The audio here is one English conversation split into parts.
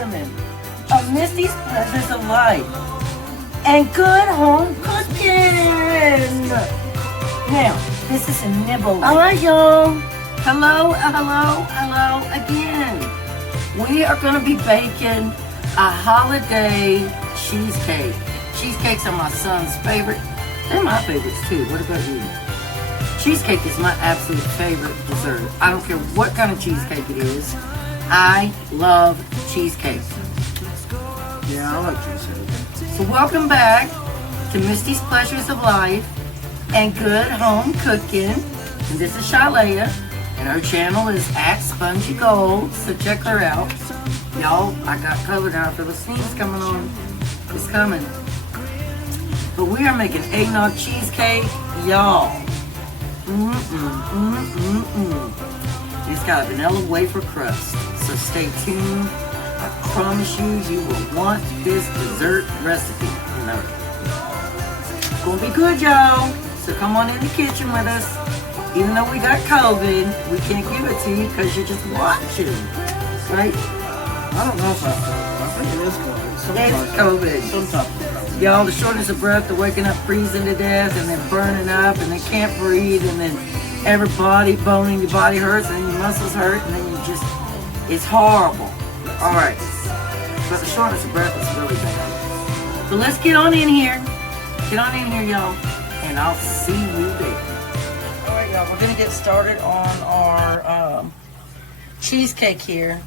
women of Misty's Pleasures of Life and good home cooking. Now, this is a nibble. All right, y'all. Hello again. We are going to be baking a holiday cheesecake. Cheesecakes are my son's favorite. They're my favorites too. What about you? Cheesecake is my absolute favorite dessert. I don't care what kind of cheesecake it is. I love cheesecake. Yeah, I like cheesecake. So welcome back to Misty's Pleasures of Life and Good Home Cooking. And this is Shalea, and her channel is @SpongyGold, so check her out. Y'all, I got COVID now. I feel the sneeze coming on. It's coming. But we are making eggnog cheesecake, y'all. It's got a vanilla wafer crust, so stay tuned. I promise you will want this dessert recipe. You know, it's gonna be good, y'all. So come on in the kitchen with us. Even though we got COVID, we can't give it to you because you're just watching, right? I don't know if I think it is COVID. It's COVID. Some type of COVID. Y'all, the shortness of breath, the waking up freezing to death, and then burning up, and they can't breathe, and then every bone in your body hurts, and then your muscles hurt, and then you just, it's horrible. All right, but the shortness of breath is really bad. So let's get on in here. Get on in here, y'all, and I'll see you there. All right, y'all, we're gonna get started on our cheesecake here.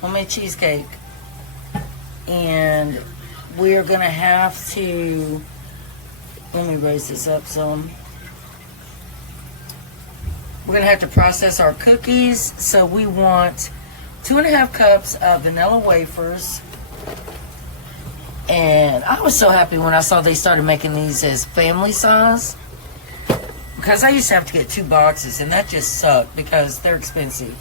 Homemade cheesecake. And we're gonna have to, let me raise this up some. We're gonna have to process our cookies. So we want 2.5 cups of vanilla wafers. And I was so happy when I saw they started making these as family size, because I used to have to get 2 boxes, and that just sucked because they're expensive.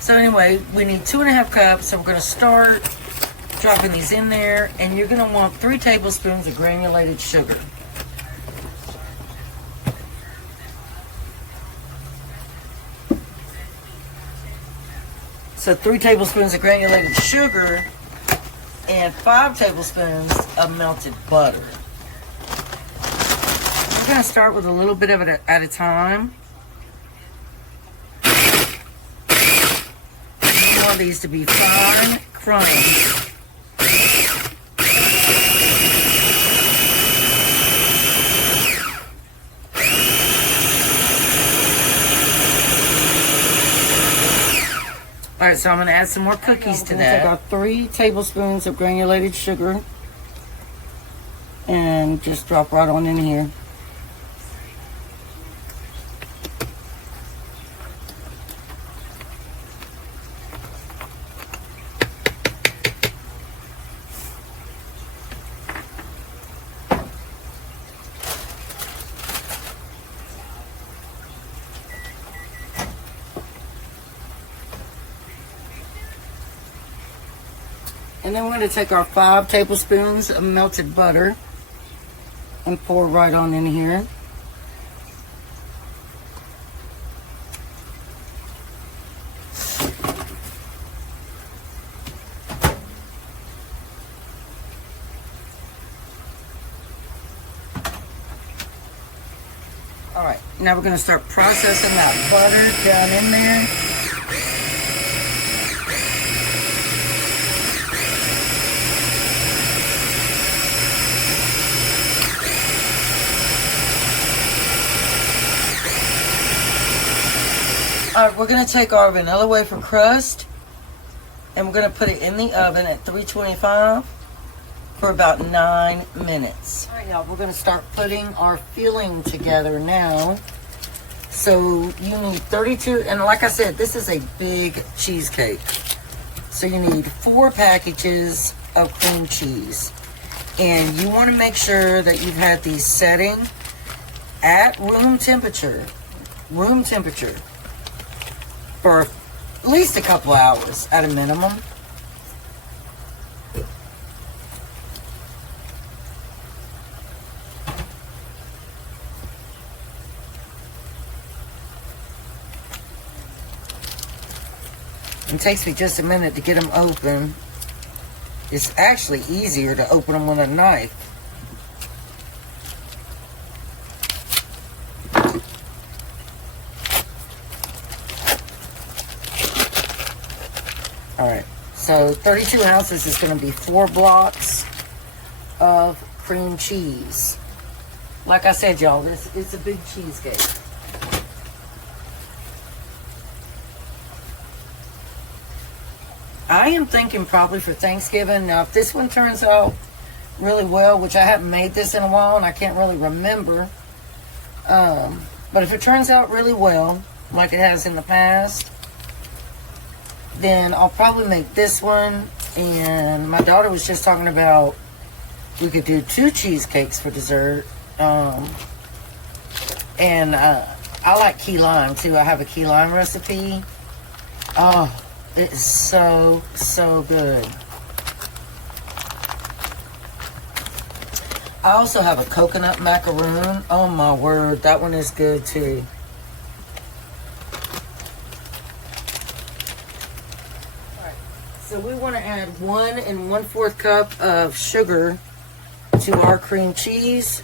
So anyway, we need 2.5 cups. So we're gonna start dropping these in there, and you're gonna want 3 tablespoons of granulated sugar. So 3 tablespoons of granulated sugar and 5 tablespoons of melted butter. We're gonna start with a little bit of it at a time. We want these to be fine crumbs. All right, so I'm gonna add some more cookies to that. Take our 3 tablespoons of granulated sugar and just drop right on in here. And then we're going to take our 5 tablespoons of melted butter and pour right on in here. All right, now we're going to start processing that butter down in there. Alright, we're going to take our vanilla wafer crust and we're going to put it in the oven at 325 for about 9 minutes. Alright, y'all, we're going to start putting our filling together now. So you need 32, and like I said, this is a big cheesecake. So you need 4 packages of cream cheese. And you want to make sure that you've had these setting at room temperature. For at least a couple hours at a minimum. It takes me just a minute to get them open. It's actually easier to open them with a knife. Alright, so 32 ounces is going to be 4 blocks of cream cheese. Like I said, y'all, this is a big cheesecake. I am thinking probably for Thanksgiving. Now, if this one turns out really well, which I haven't made this in a while and I can't really remember, but if it turns out really well, like it has in the past, then I'll probably make this one. And my daughter was just talking about we could do 2 cheesecakes for dessert. And I like key lime too. I have a key lime recipe. Oh, it is so, so good. I also have a coconut macaroon. Oh my word, that one is good too. Alright, so we want to add 1 1/4 cup of sugar to our cream cheese.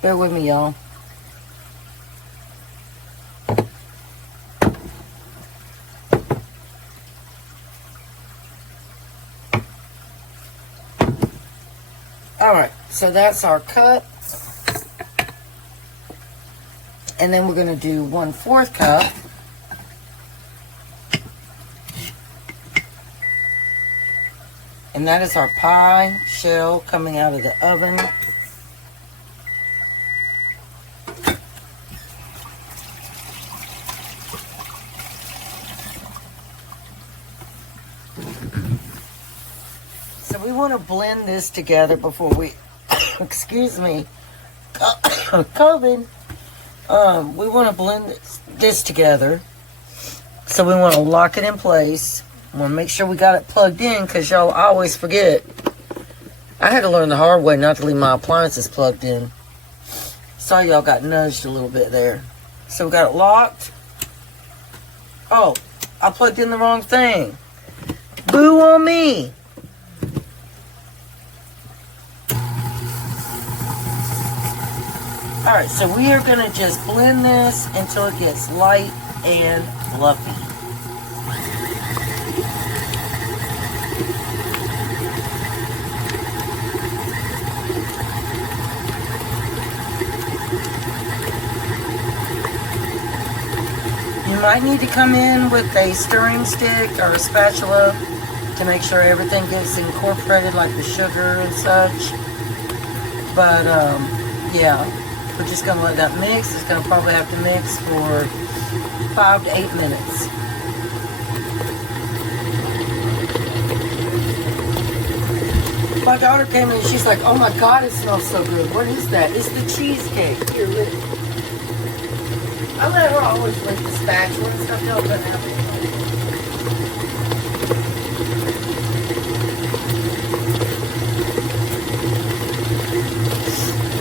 Bear with me, y'all. Alright, so that's our cup. And then we're going to do 1/4 cup. And that is our pie shell coming out of the oven. So we want to blend this together before we, excuse me, COVID. We want to blend this together. So we want to lock it in place. I want to make sure we got it plugged in because y'all always forget. I had to learn the hard way not to leave my appliances plugged in. Sorry y'all got nudged a little bit there. So we got it locked. Oh, I plugged in the wrong thing. Boo on me. Alright, so we are going to just blend this until it gets light and fluffy. You might need to come in with a stirring stick or a spatula to make sure everything gets incorporated, like the sugar and such. But, yeah, we're just going to let that mix. It's going to probably have to mix for 5 to 8 minutes. My daughter came in and she's like, oh my God, it smells so good. What is that? It's the cheesecake. Here, lick it. I let her always lick the spatula and stuff. Y'all doesn't have to.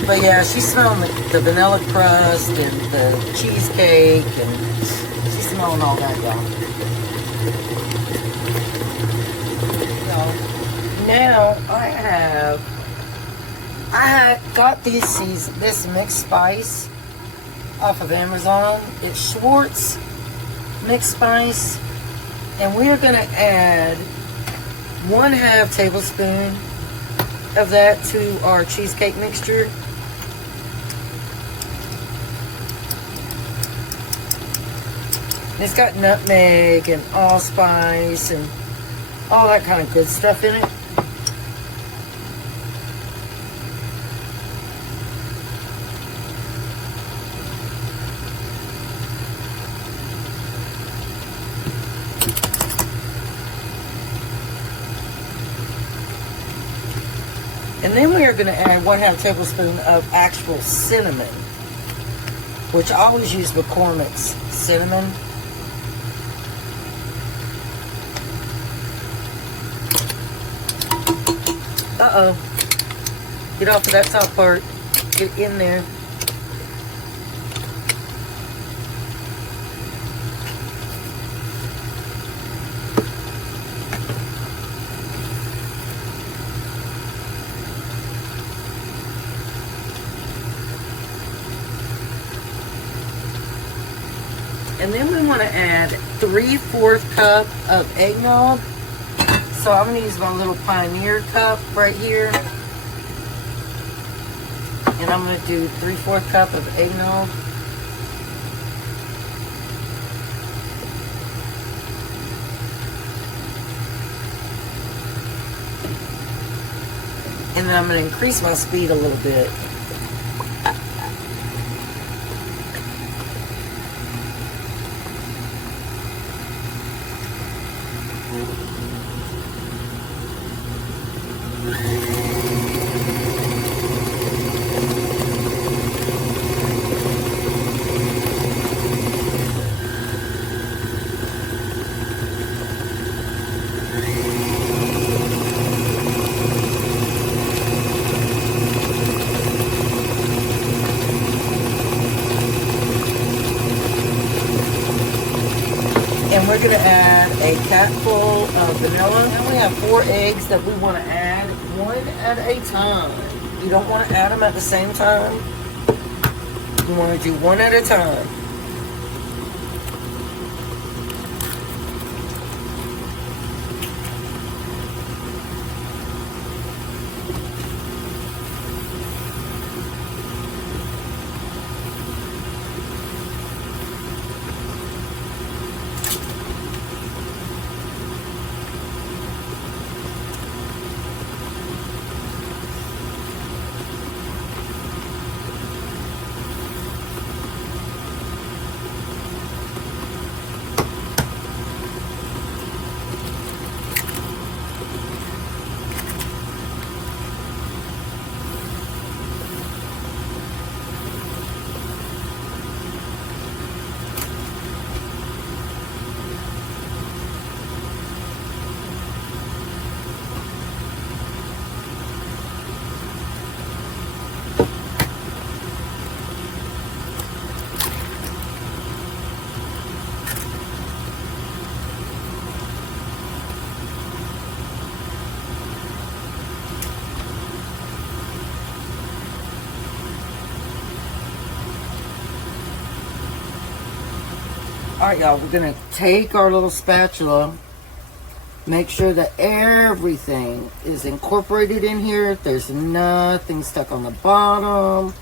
But yeah, she's smelling the vanilla crust and the cheesecake, and she's smelling all that, y'all. So now I got this mixed spice off of Amazon. It's Schwartz mixed spice, and we are going to add 1/2 tablespoon of that to our cheesecake mixture. It's got nutmeg and allspice and all that kind of good stuff in it. And then we are going to add 1/2 tablespoon of actual cinnamon, which I always use McCormick's cinnamon. Uh-oh. Get off of that top part. Get in there. And then we want to add 3/4 cup of eggnog. So I'm going to use my little Pioneer cup right here. And I'm going to do 3/4 cup of eggnog. And then I'm going to increase my speed a little bit. And we're going to add a capful of vanilla. And we have 4 eggs that we want to add one at a time. You don't want to add them at the same time. You want to do one at a time. Alright, y'all, we're going to take our little spatula, make sure that everything is incorporated in here. There's nothing stuck on the bottom.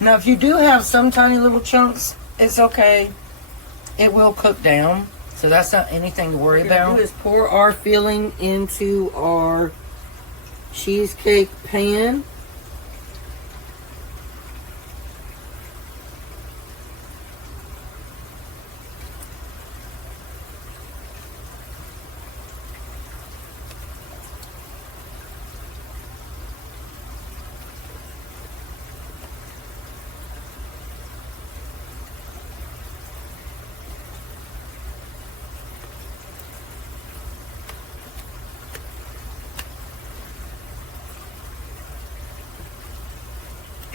Now, if you do have some tiny little chunks, it's okay. It will cook down, so that's not anything to worry about. What we're going to do is pour our filling into our cheesecake pan.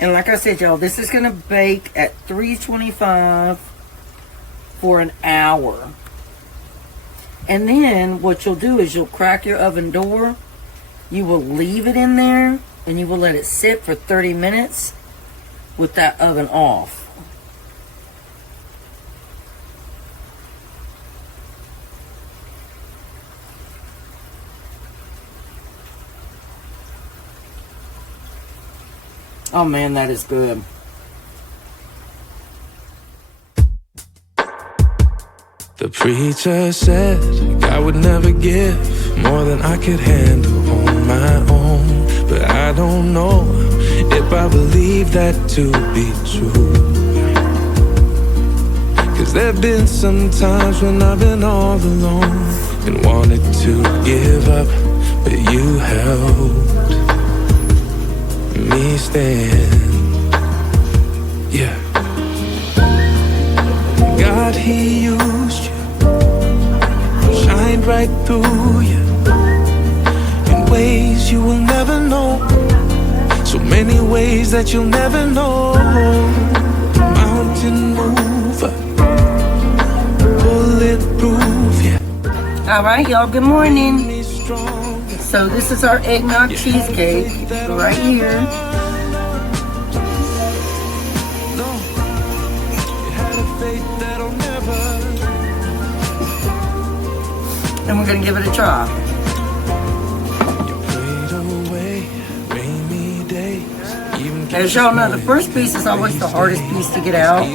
And like I said, y'all, this is going to bake at 325 for an hour. And then what you'll do is you'll crack your oven door. You will leave it in there and you will let it sit for 30 minutes with that oven off. Oh man, that is good. The preacher said God would never give more than I could handle on my own. But I don't know if I believe that to be true. 'Cause there've been some times when I've been all alone and wanted to give up, but you held me stand. Yeah. God, He used you, shined right through you in ways you will never know. So many ways that you'll never know. Mountain mover, bulletproof, yeah. All right, y'all, good morning. So this is our eggnog cheesecake right here. And we're gonna give it a try. As y'all know, the first piece is always the hardest piece to get out.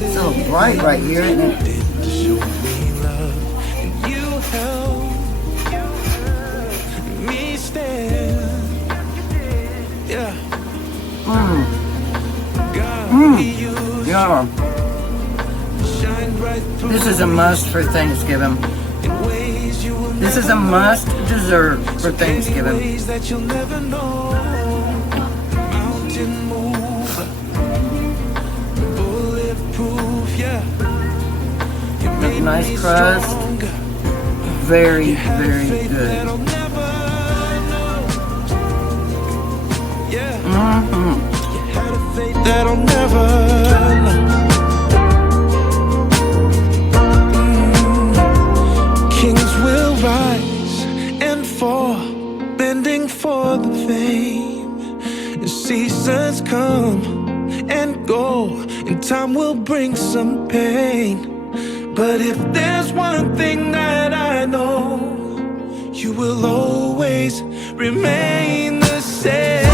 It's so bright right here, isn't it? Yeah. This is a must for Thanksgiving. This is a must dessert for Thanksgiving. A nice crust. Very, very good. That'll never know. Kings will rise and fall, bending for the fame. And seasons come and go, and time will bring some pain. But if there's one thing that I know, you will always remain the same.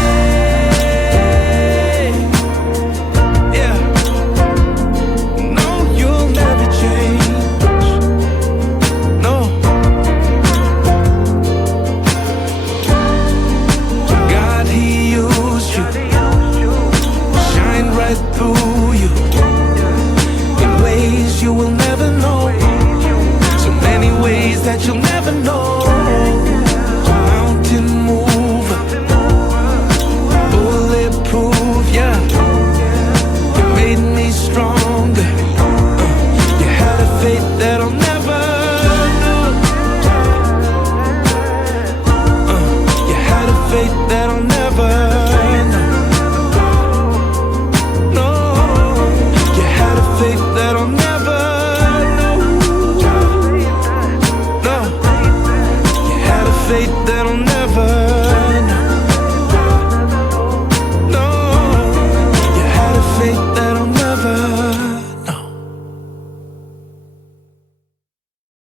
Through you in ways you will never know. So many ways that you'll never know.